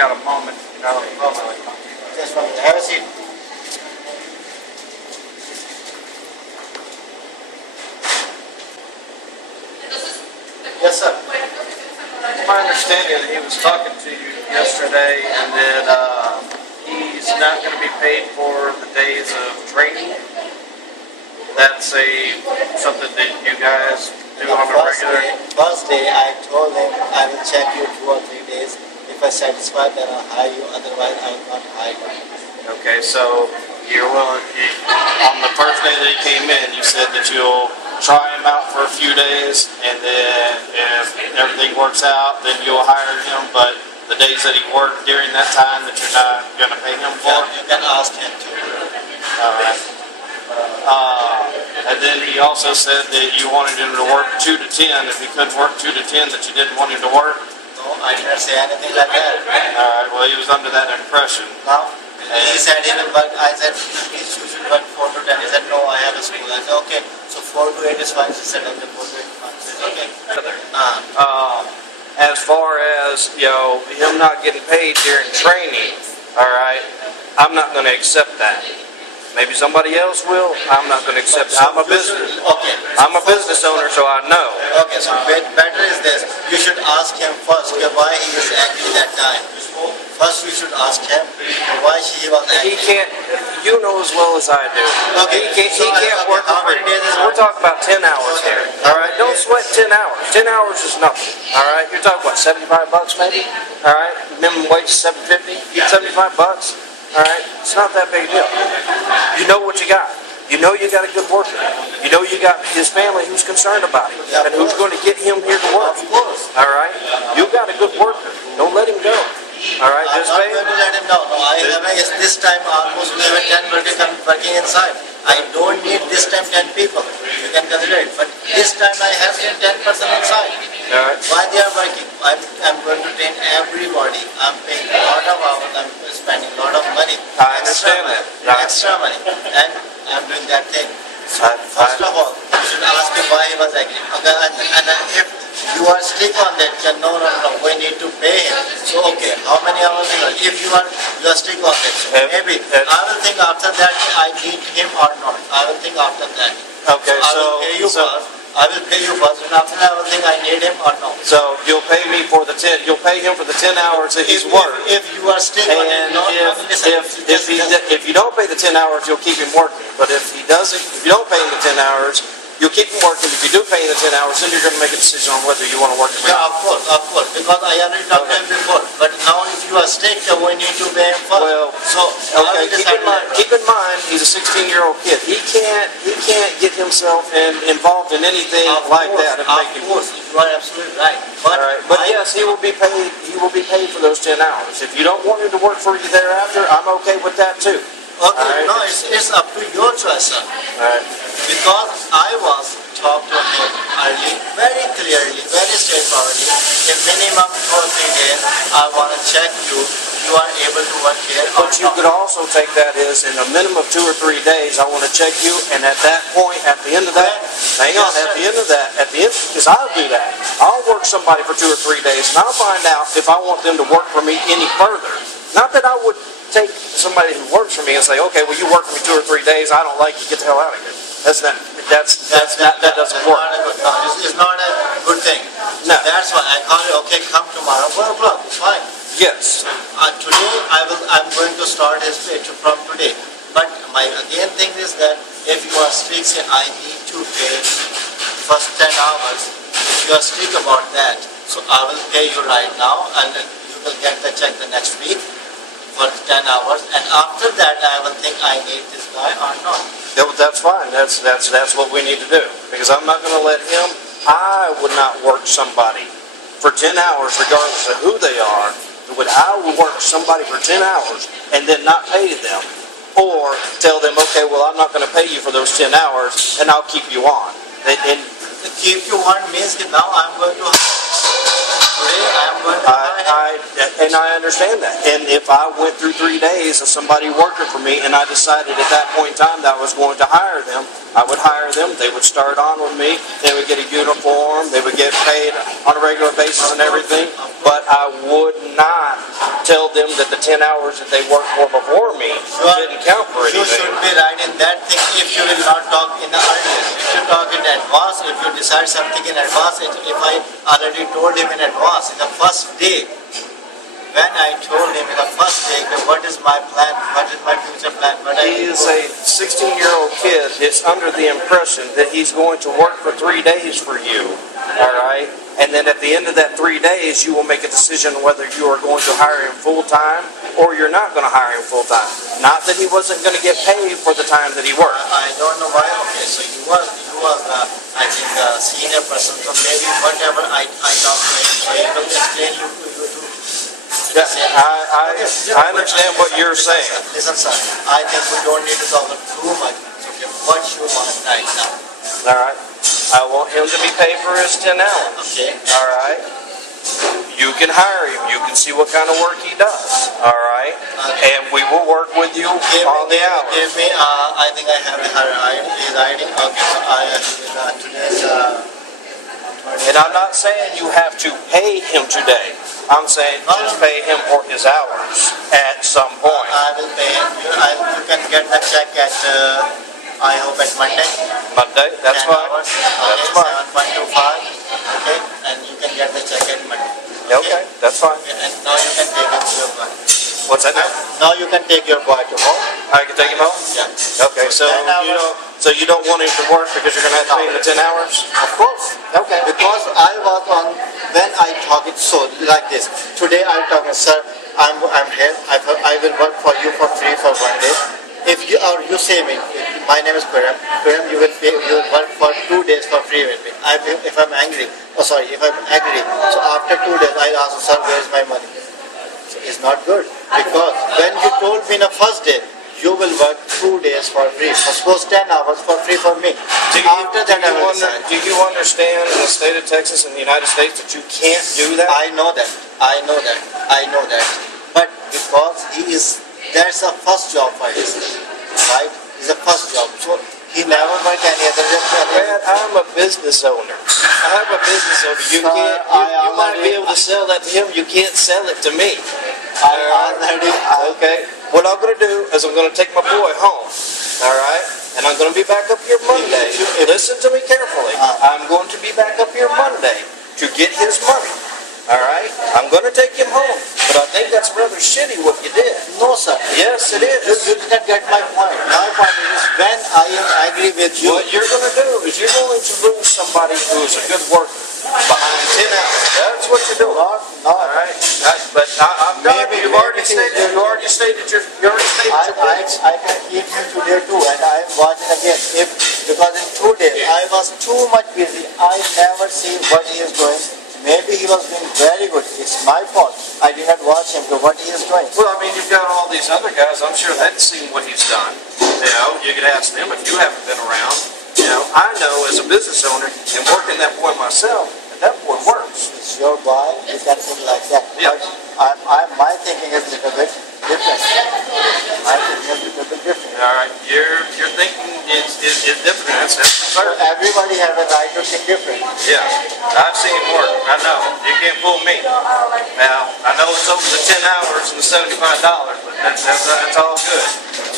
got a moment, you know. Just one minute. Have a seat. Yes, sir. My understanding that he was talking to you yesterday and that he's not going to be paid for the days of training. That's something that you guys do on a regular... First day, I told him I will check you 2 or 3 days. If I'm satisfied, then I'll hire you. Otherwise, I will not hire you. Okay, so you're willing... on the first day that he came in, you said that you'll try him out for a few days, and then if everything works out, then you'll hire him, but the days that he worked during that time that you're not going to pay him for? Yeah, you can ask him to. Alright. And then he also said that you wanted him to work 2 to 10. If he couldn't work 2 to 10, that you didn't want him to work? No, I didn't say anything like that. Alright, well he was under that impression. No. He said he will work. I said, you should work 4 to 10. He said, no, I have a school. I said, okay. So 4 to 8 is fine. He said, okay, 4 to 8 is fine. I said, okay. As far as, him not getting paid during training, alright, I'm not going to accept that. Maybe somebody else will. I'm not going to accept it. I'm a business. Okay. I'm a business owner, so I know. Okay, so better is this. You should ask him first why he is angry that time. First, you should ask him why he was angry. He can't. You know as well as I do. Okay. He can't work for free. We're talking about 10 hours here. All right. Don't sweat 10 hours. 10 hours is nothing. All right. You're talking about $75 maybe. All right. Minimum wage is $7.50. $75. All right. It's not that big a deal. You know what you got. You know you got a good worker. You know you got his family who's concerned about him and who's going to get him here to work. Of course. All right. You got a good worker. Don't let him go. All right. I'm not going to let him know. No, I have this time almost we have 10 workers working inside. I don't need this time 10 people. You can consider it. But this time I have 10 person inside. All right. Why they are working? I'm going to train everybody. I'm paying a lot of hours. I'm spending a lot of money. I understand that. Extra money. And I'm doing that thing. So first of all, you should ask him why he was angry. Okay, and if you are strict on that, then no, we need to pay him. So okay, how many hours you are? If you are strict on that, so maybe I will think after that I need him or not. I will think after that. Okay, so I will pay you first, and after that I will think I need him or not. So you'll pay me for the 10. You'll pay him for the 10 hours that he's worked. If you are strict on it, if you don't pay the 10 hours, you'll keep him working. But if he doesn't, if you don't pay him the 10 hours, you'll keep him working. If you do pay him the 10 hours, then you're going to make a decision on whether you want to work him or not. Yeah, of course, because I already talked to him before. But now if you are strict, we need to pay him first. Well, so okay, keep in mind, he's a 16-year-old kid. He can't get himself involved in anything like that. Of course, you are absolutely right. But yes, he will be paid. He will be paid for those 10 hours. If you don't want him to work for you thereafter, I'm okay with that too. Okay, no, it's up to your choice, sir. Alright. Because I was talked to him early, very clearly, very straightforwardly. In minimum 2 or 3 days, I want to check you. You are able to work here. But you could also take that as in a minimum of 2 or 3 days, I want to check you, and at that point, at the end of that, because I'll do that. I'll work somebody for 2 or 3 days, and I'll find out if I want them to work for me any further. Not that I would take somebody who works for me and say, okay, well, you work for me 2 or 3 days, I don't like you, get the hell out of here. That doesn't work. It's not a good thing. No. That's why I call it, okay, come tomorrow, 4 o'clock, it's fine. Yes. Today, I'm going to start his pay from today. But my again thing is that if you are strict, say, I need to pay first 10 hours. If you are strict about that, so I will pay you right now, and you will get the check the next week for 10 hours, and after that I will think I need this guy or not. That's fine. That's what we need to do. Because I'm not going to let him. I would not work somebody for 10 hours, regardless of who they are. I would work somebody for 10 hours and then not pay them, or tell them, okay, well, I'm not going to pay you for those 10 hours, and I'll keep you on. And keep you on means that now I'm going to. And I understand that. And if I went through 3 days of somebody working for me and I decided at that point in time that I was going to hire them, I would hire them. They would start on with me. They would get a uniform. They would get paid on a regular basis and everything. But I would not tell them that the 10 hours that they worked for before me didn't count for You anything. should be right in that thing if you will not talk in the earlier. If you talk in advance, if you decide something in advance, if I already told him in advance, in the first day, when I told him in the first day, that what is my plan, what is my future plan, He is a 16-year-old kid that's under the impression that he's going to work for 3 days for you, all right? And then at the end of that 3 days, you will make a decision whether you are going to hire him full-time or you're not going to hire him full-time. Not that he wasn't going to get paid for the time that he worked. I don't know why. Okay, so you was I think a senior person, so maybe whatever I talked to him, so he will explain you to. Yeah, I understand what you're saying. Listen, sir, I think we don't need to talk too much. Okay, what you want right now? All right. I want him to be paid for his 10 hours. Okay. All right. You can hire him. You can see what kind of work he does. All right. Okay. And we will work with you on the hours. Give me, I think I have his ID. Okay, so I have today's. And I'm not saying you have to pay him today. I'm saying just pay him for his hours at some point. I will pay him. You can get the check at, I hope at Monday. Monday? That's 10 fine. hours. That's Okay, fine. 7.25. Okay, and you can get the check at Monday. Okay, that's fine. Okay, and now you can take him to your boy. What's that now? Now you can take your boy to home. I can take him home? Yeah. Okay, so 10 hours. you don't want him to work because you're going to have to pay him the 10 hours? Of course. Okay. Because I was on, when I talk it so, like this. Today I talk, sir, I'm here, I will work for you for free for 1 day. If you say me, my name is Kuram, you will work for 2 days for free with me. If I'm angry, if I'm angry, so after 2 days I ask, sir, where is my money? So it's not good. Because when you told me in the first day, you will work 2 days for free. Suppose 10 hours for free for me. Do you understand in the state of Texas and the United States that you can't do that? I know that. But because that's a first job for him, right? It's a first job. So he never worked any other job. Man, I'm a business owner. I'm a business owner. You might be able to sell that to him. You can't sell it to me. Okay. What I'm going to do is I'm going to take my boy home. All right. And I'm going to be back up here Monday. Listen to me carefully. I'm going to be back up here Monday to get his money. All right? I'm going to take him home. But I think that's rather shitty what you did. No, sir. Yes, it is. You didn't get my point. My point is when I am agree with you. What you're going to do is you're going to lose somebody who's a good worker behind 10 hours. That's what you're doing. No. All right? But I'm done. You've already stated your piece. I can keep you today too, and I am watching again. Because in 2 days I was too much busy. I never see what he is doing. Maybe he was doing very good. It's my fault. I did not watch him to what he is doing. Well, I mean, you've got all these other guys. I'm sure they've seen what he's done. You know, you could ask them if you haven't been around. You know, I know as a business owner and working that boy myself, that boy works. It's your boy. You can think like that. Yeah. But my thinking is a little bit different. All right, your thinking is different. That's So everybody has a right to think different. yeah. I've seen him work. I know. You can't fool me. Now I know it's over the 10 hours and the $75, but that's all good.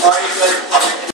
Are you going to